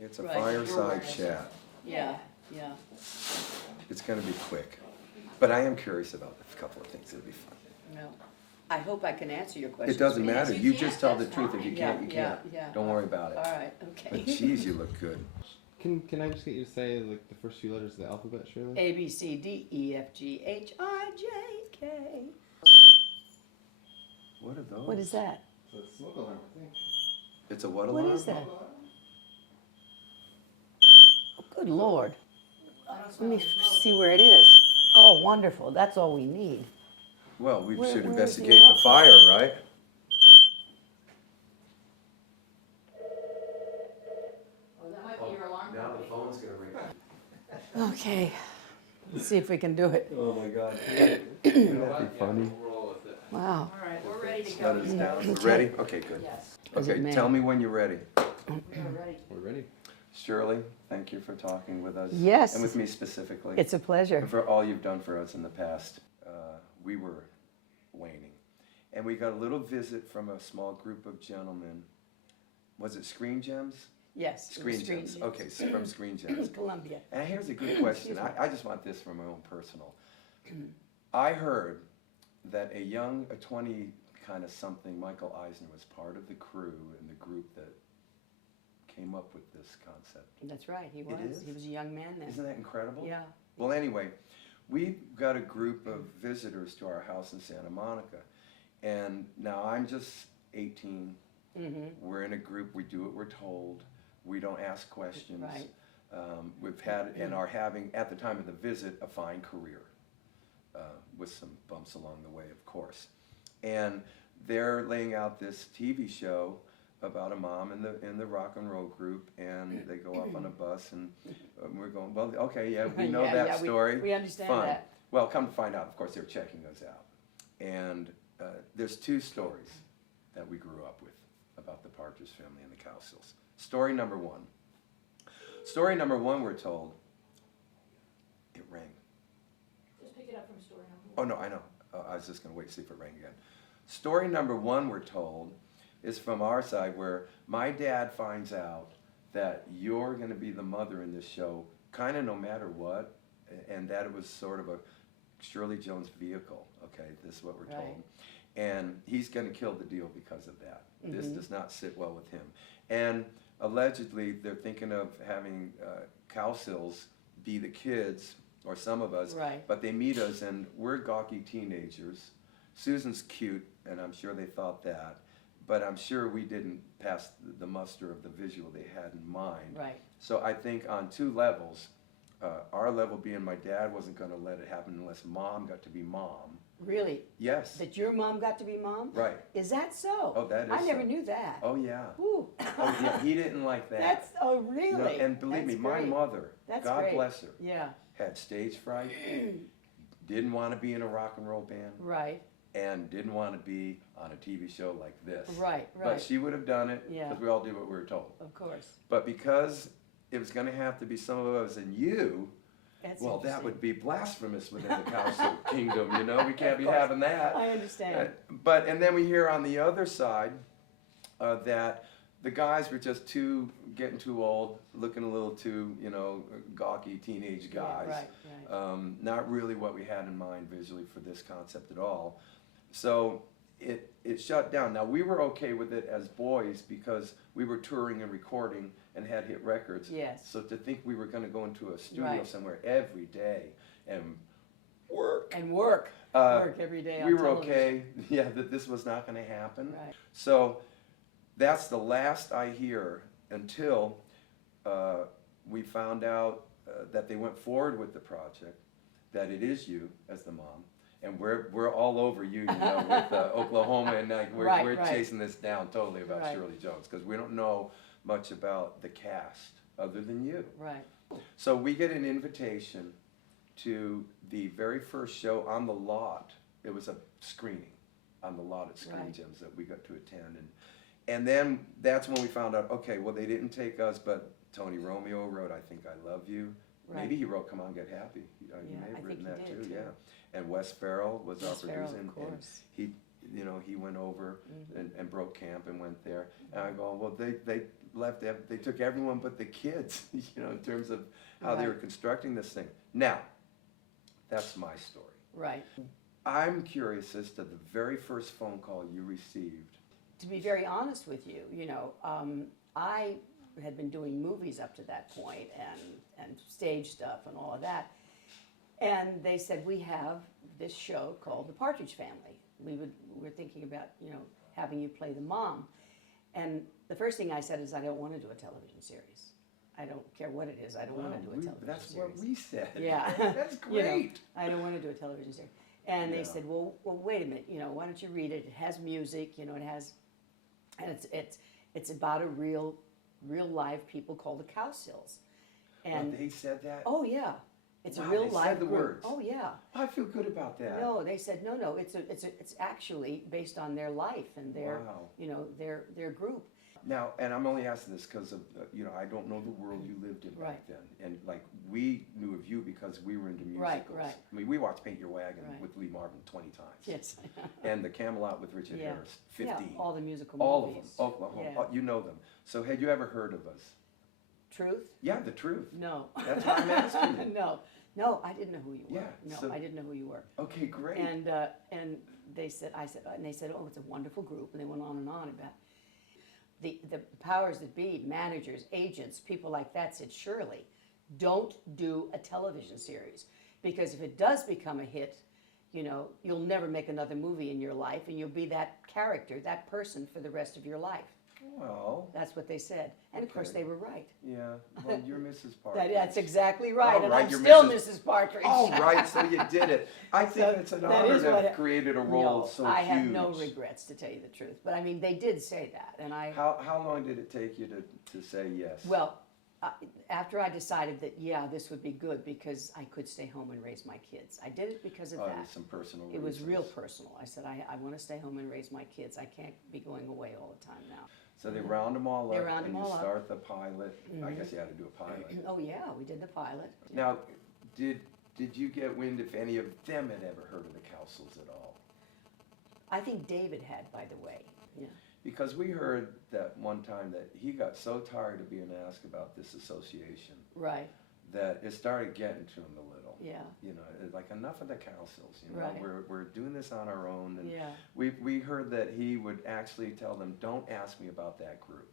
It's a Right. fireside chat. Yeah, yeah. It's gonna be quick. But I am curious about a couple of things. It'll be fun. No. I hope I can answer your questions. It doesn't for you. matter. If You you just can't, tell the that's truth. If you fine. can't, you Yeah, can't. yeah. Don't worry about it. All right, But okay. geez, you look good. Can I just get you to say like the first few letters of the alphabet, Shirley? A, B, C, D, E, F, G, H, I, J, K. What are those? What is that? So it's smoke alarm, I think. It's a what What alarm? is that? Oh, good Lord. Let me see where it is. Oh, wonderful. That's all we need. Well, we Where- should where is the investigate the alarm? fire, right? Oh, that might be your alarm. Now the phone's gonna ring. Okay. Let's see if we can do it. Oh my God. Wouldn't that be funny? Wow. All right, we're ready to Let go. us down. Okay. We're ready? Okay, good. Yes, Is it Okay, May? tell me when you're ready. we are ready. We're ready. Shirley, thank you for talking with us. Yes. And with me specifically. It's a pleasure. And for all you've done for us in the past. We were waning. And we got a little visit from a small group of gentlemen. Was it Screen Gems? Yes. it was Screen Gems. Gems. Okay, from Screen Gems. Columbia. And here's a good question. I just want this from my own personal. I heard that a 20 kind of something, Michael Eisner was part of the crew and the group that came up with this concept. That's right, he was. is? He was a young man then. Isn't that incredible? Yeah. Well, anyway, we got a group of visitors to our house in Santa Monica. And now I'm just 18. Mm-hmm. We're in a group, we do what we're told. We don't ask questions. Right. We've had and are having, at the time of the visit, a fine career. With some bumps along the way, of course. And they're laying out this TV show about a mom in the rock and roll group, and they go off on a bus, and we're going, well, okay, yeah, we know Yeah, that yeah, story. We understand Fine. that. Well, come to find out, of course, they're checking us out. And there's two stories that we grew up with about the Partridge Family and the Cowsills. Story number one. Story number one, we're told, it rang. Just pick it up from story number Oh, no, I know. I was just going to wait to see if it rang again. Story number one, we're told, is from our side where my dad finds out that you're going to be the mother in this show, kind of no matter what, and that it was sort of a Shirley Jones vehicle, okay? This is what we're told. Right. And he's going to kill the deal because of that. This Mhm. does not sit well with him. And allegedly, they're thinking of having Cowsills be the kids, or some of us, Right. but they meet us and we're gawky teenagers. Susan's cute, and I'm sure they thought that, but I'm sure we didn't pass the muster of the visual they had in mind. Right. So I think on two levels, our level being my dad wasn't going to let it happen unless mom got to be mom. Really? Yes, That your mom got to be mom? right. Is that so? Oh, that is I never so. knew that. Oh, yeah. Ooh. Oh, yeah, he didn't like that. That's, oh, No, really? and believe me, That's my great. mother, That's God great. bless her, Yeah, had stage fright, didn't want to be in a rock and roll band, right, and didn't want to be on a TV show like this. right, But right, she would have done it, Yeah. because we all do what we were told. of course. But because it was gonna have to be some of us and you, That's well, that interesting. would be blasphemous within the Cowsill kingdom, you know, we can't be Of course. having that. I understand. And then we hear on the other side, that the guys were just getting too old, looking a little too, you know, gawky teenage Yeah, guys. right, right. Not really what we had in mind visually for this concept at all. So it shut down. Now, we were okay with it as boys because we were touring and recording and had hit records. Yes. So to think we were gonna go into a studio Right. somewhere every day and work. And work every day on We were television. okay, yeah, that this was not gonna happen. Right. So that's the last I hear until we found out that they went forward with the project, that it is you as the mom, and we're all over you, you know, with Oklahoma, and like we're Right, right. chasing this down totally about Right. Shirley Jones because we don't know much about the cast other than you. Right, So we get an invitation to the very first show on the lot. It was a screening on the lot at Screen Right. Gems that we got to attend, and then that's when we found out. Okay, well they didn't take us, but Tony Romeo wrote "I Think I Love You." right. Maybe he wrote "Come On Get Happy." You Yeah, may I have think written he that did, too. too. Yeah, and Wes Farrell was Wes our Farrell, producer, of and course. he, you know, he went over Mhm. and broke camp and went there. And I go, well, they left, they took everyone but the kids, you know, in terms of how they Right. were constructing this thing. Now, that's my story. Right. I'm curious as to the very first phone call you received. To be very honest with you, you know, I had been doing movies up to that point and stage stuff and all of that. And they said, we have this show called the Partridge Family. We're thinking about, you know, having you play the mom. And the first thing I said is, I don't want to do a television series. I don't care what it is. I don't want to do a television That's series. what we said. Yeah. That's You know, great. I don't want to do a television series. And they Yeah. said, well, wait a minute, you know, why don't you read it? It has music, you know, it has, and it's about a real live people called the Cowsills. And, They said that? oh yeah, it's a Wow, real they said live the group. words. Oh yeah. I feel good about that. No, they said, no, it's actually based on their life and their, Wow. you know, their group. Now, and I'm only asking this because of, you know, I don't know the world you lived in back Right. then. And like, we knew of you because we were into musicals. Right. I mean, we watched Paint Your Wagon Right. with Lee Marvin 20 times. Yes. And The Camelot with Richard Yeah. Harris, 15. Yeah, all the musical All of them. movies. Oklahoma. Yeah. You know them. So had you ever heard of us? Truth? Yeah, the truth. No. That's why I'm asking you. No, I didn't know who you were. Yeah, No, so- I didn't know who you were. Okay, great. And they said, and they said, oh, it's a wonderful group, and they went on and on about the powers that be, managers, agents, people like that said, Shirley, don't do a television series, because if it does become a hit, you know, you'll never make another movie in your life, and you'll be that character, that person for the rest of your life. Well, That's what they said, and of course Okay. they were right. yeah. Well, you're Mrs. Partridge. That's exactly right, All and right, I'm you're still Mrs. Mrs. Partridge. Oh, right, so you did it. I think So it's an that honor is to what have it- created a role No, so I huge. have no regrets, to tell you the truth. But I mean, they did say that, and How long did it take you to say yes? well, after I decided that, yeah, this would be good because I could stay home and raise my kids. I did it because of There's that. some personal It was real reasons. personal. I said, I want to stay home and raise my kids. I can't be going away all the time now. So they round them all They up round and them you all up. start the pilot. I Mhm. guess you had to do a pilot. Oh, yeah, we did the pilot. Now, did you get wind if any of them had ever heard of the Cowsills at all? I think David had, by the way. Yeah. Because we heard that one time that he got so tired of being asked about this association Right, that it started getting to him a little. yeah, You know, it's like enough of the Cowsills, you know, Right. we're doing this on our own. And yeah. we heard that he would actually tell them, don't ask me about that group.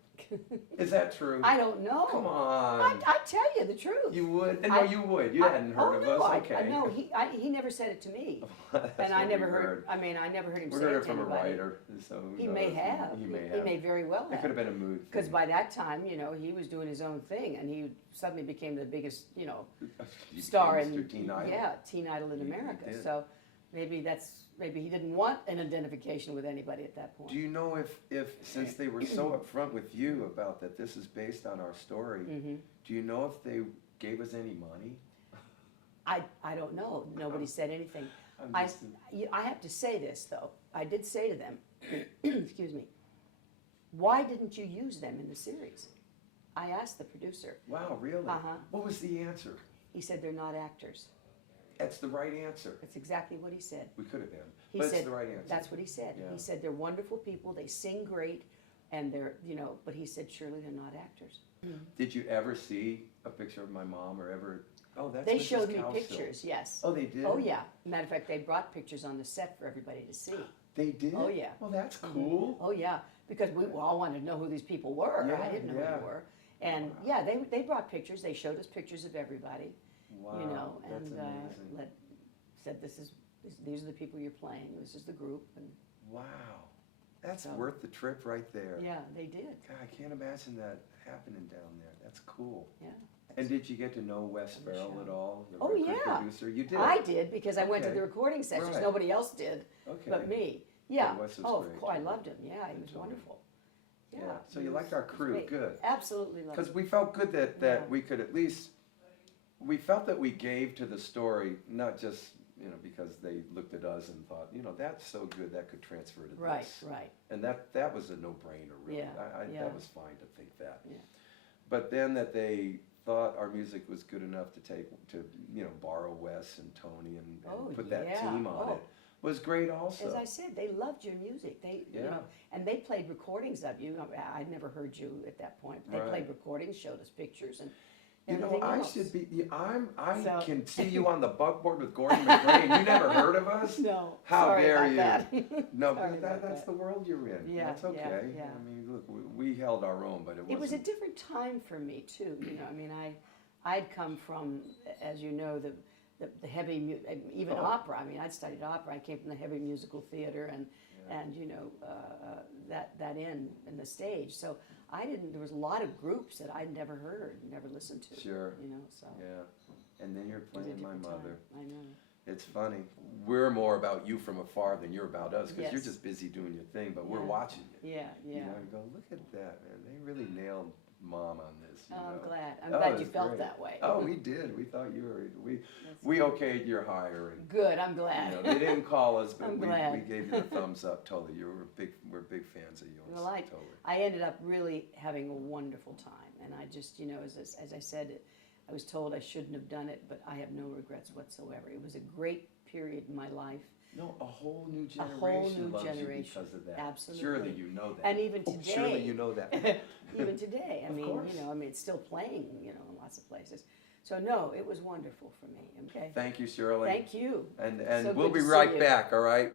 Is that true? I don't know. Come on. I tell you the truth. You would? No, I- you would. You hadn't heard of no, us? Okay. No, he never said it to me. That's And I what never we heard, I mean, I never heard him We say heard it it to from a anybody. writer, so who He may knows? have. He may He have. may very well It could have have. been a mood Because thing. by that time, you know, he was doing his own thing, and he suddenly became the biggest, you know, You star became in Mr. Teen Idol. yeah, Teen Idol in He America. did. So maybe he didn't want an identification with anybody at that point. Do you know if since they were so upfront with you about that this is based on our story, Hmm. do you know if they gave us any money? I don't know. Nobody said anything. I'm I just- I have to say this though. I did say to them, excuse me, why didn't you use them in the series? I asked the producer. Wow, really? Uh-huh. What was the answer? He said they're not actors. That's the right answer. That's exactly what he said. We could have been, He but it's said the right answer. That's what he said. Yeah. He said they're wonderful people. They sing great, and they're, you know. But he said surely they're not actors. Did you ever see a picture of my mom or ever? Oh, that's They Mrs. showed me Cowsill. pictures. Yes. Oh, they did? Oh yeah. Matter of fact, they brought pictures on the set for everybody to see. They did? Oh, yeah. Well, that's cool. Oh yeah, because we all wanted to know who these people were. Yeah, I didn't know who yeah. they were. And Wow. yeah, they brought pictures. They showed us pictures of everybody. Wow, You know, that's and amazing. said these are the people you're playing. This is the group. And Wow, that's So- worth the trip right there. yeah, they did. God, I can't imagine that happening down there. That's cool. Yeah. And did you get to know Wes On the Farrell show. at all? The Oh, record yeah. producer? You did? I did because I went to Okay. the recording sessions. Right. Nobody else did Okay. but me. Yeah. Wes was Oh, great, of course. I too. loved him. Yeah, he Good was job. wonderful. Yeah, so he you was- liked our he was crew, great. good. Absolutely loved Because him. we felt good that Yeah. we could at least, we felt that we gave to the story, not just, you know, because they looked at us and thought, you know, that's so good, that could transfer to Right, this. right. And that was a no-brainer, really. Yeah, yeah. That was fine to think that. Yeah. But then that they thought our music was good enough to you know, borrow Wes and Tony and Oh, put that yeah. team on Oh. it. was great also. As I said, they loved your music. They, you Yeah. know, and they played recordings of you. I'd never heard you at that point. They Right. played recordings, showed us pictures, and You know, everything I else. should be. I So- can see you on the buckboard with Gordon McRae. You never heard of us? No, How sorry dare about you? that. No, Sorry but about that's that. the world you're in. Yeah, That's yeah, okay. yeah. I mean, look, we held our own, but it wasn't. It was a different time for me too. You know, I mean, I'd come from, as you know, the heavy, even Oh. opera. I mean, I'd studied opera. I came from the heavy musical theater and you know that in the stage. So I didn't. There was a lot of groups that I'd never heard, never listened to. Sure. You know, so Yeah. And then you're it was a playing my different mother. time. I know. It's funny. We're more about you from afar than you're about us because you're Yes. just busy doing your thing, but we're Yeah. watching you. Yeah, yeah. You know, you go, look at that, man. They really nailed Mom on this. You Oh, I'm know? glad. I'm Oh, glad you it's felt great. that way. Oh, we did. We thought you were. That's We okayed your hire, and good. I'm you glad. know, they didn't call us, but I'm we glad. gave you the thumbs up. Totally, we're big fans of yours. Well, totally. I ended up really having a wonderful time, and I just, you know, as I said, I was told I shouldn't have done it, but I have no regrets whatsoever. It was a great period in my life, No, a whole new a generation whole new loves generation, you because of that. absolutely. Surely you know that. And even Oh, today, surely you know that. even today, I Of mean, course. you know, I mean, it's still playing, you know, in lots of places. So no, it was wonderful for me. Okay, Thank you, Shirley. thank you. And So we'll good be to see right you. back. All right.